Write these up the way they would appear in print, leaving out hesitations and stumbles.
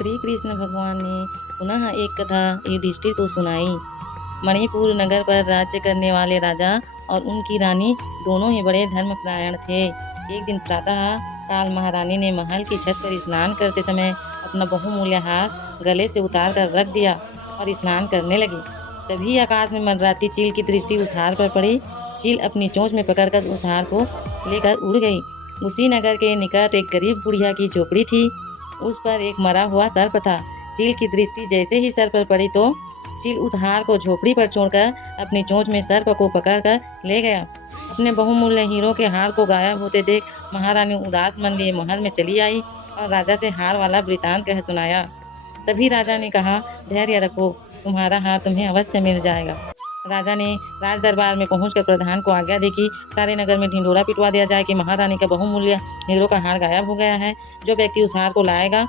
श्री कृष्ण भगवान ने पुनः एक कथा युधिष्ठिर को सुनाई। मणिपुर नगर पर राज्य करने वाले राजा और उनकी रानी दोनों ही बड़े धर्मपरायण थे। एक दिन प्रातः काल महारानी ने महल की छत पर स्नान करते समय अपना बहुमूल्य हार गले से उतार कर रख दिया और स्नान करने लगी। तभी आकाश में मंडराती चील की दृष्टि उस हार पर पड़ी। चील अपनी चोंच में पकड़कर उस हार को लेकर उड़ गई। उसी नगर के निकट एक गरीब बुढ़िया की झोपड़ी थी। उस पर एक मरा हुआ सर्प था। चील की दृष्टि जैसे ही सर्प पर पड़ी तो चील उस हार को झोपड़ी पर छोड़कर अपनी चोंच में सर्प को पकड़कर ले गया। अपने बहुमूल्य हीरों के हार को गायब होते देख महारानी उदास मन लिए महल में चली आई और राजा से हार वाला वृतांत कह सुनाया। तभी राजा ने कहा, धैर्य रखो, तुम्हारा हार तुम्हें अवश्य मिल जाएगा। राजा ने राज दरबार में पहुंचकर प्रधान को आज्ञा दी कि सारे नगर में ढिंढोरा पिटवा दिया जाए कि महारानी का बहुमूल्य हीरो का हार गायब हो गया है। जो व्यक्ति उस हार को लाएगा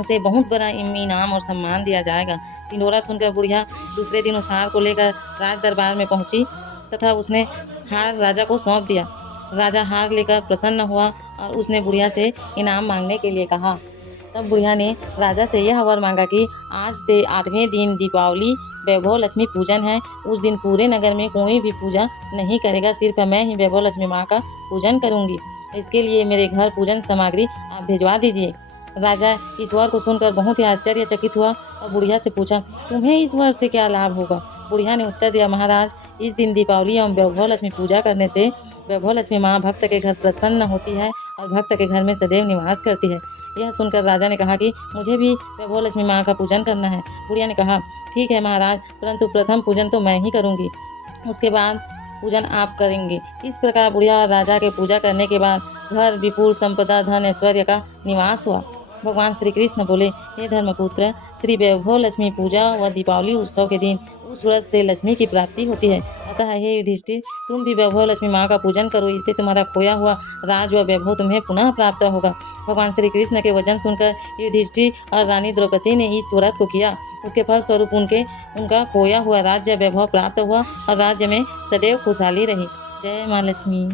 उसे बहुत बड़ा इनाम और सम्मान दिया जाएगा। ढिंढोरा सुनकर बुढ़िया दूसरे दिन उस हार को लेकर राज दरबार में पहुंची तथा उसने हार राजा को सौंप दिया। राजा हार लेकर प्रसन्न हुआ और उसने बुढ़िया से इनाम मांगने के लिए कहा। तब बुढ़िया ने राजा से यह वर मांगा कि आज से 8वें दिन दीपावली वैभव लक्ष्मी पूजन है। उस दिन पूरे नगर में कोई भी पूजा नहीं करेगा, सिर्फ मैं ही वैभव लक्ष्मी माँ का पूजन करूँगी। इसके लिए मेरे घर पूजन सामग्री आप भिजवा दीजिए। राजा ईश्वर को सुनकर बहुत ही आश्चर्यचकित हुआ और बुढ़िया से पूछा, तुम्हें इस वर से क्या लाभ होगा? बुढ़िया ने उत्तर दिया, महाराज, इस दिन दीपावली एवं वैभव लक्ष्मी पूजा करने से वैभव लक्ष्मी माँ भक्त के घर प्रसन्न होती है और भक्त के घर में सदैव निवास करती है। यह सुनकर राजा ने कहा कि मुझे भी वैभव लक्ष्मी माँ का पूजन करना है। बुढ़िया ने कहा, ठीक है महाराज, परंतु प्रथम पूजन तो मैं ही करूँगी, उसके बाद पूजन आप करेंगे। इस प्रकार बुढ़िया और राजा के पूजा करने के बाद घर विपुल संपदा धन ऐश्वर्य का निवास हुआ। भगवान श्री कृष्ण बोले, हे धर्मपुत्र, श्री वैभव लक्ष्मी पूजा व दीपावली उत्सव के दिन उस व्रत से लक्ष्मी की प्राप्ति होती है। अतः हे युधिष्ठिर, तुम भी वैभव लक्ष्मी माँ का पूजन करो, इससे तुम्हारा खोया हुआ राज व वैभव तुम्हें पुनः प्राप्त होगा। भगवान श्री कृष्ण के वचन सुनकर युधिष्ठिर और रानी द्रौपदी ने इस व्रत को किया। उसके फलस्वरूप उनका खोया हुआ राज्य वैभव प्राप्त हुआ और राज्य में सदैव खुशहाली रही। जय माँ लक्ष्मी।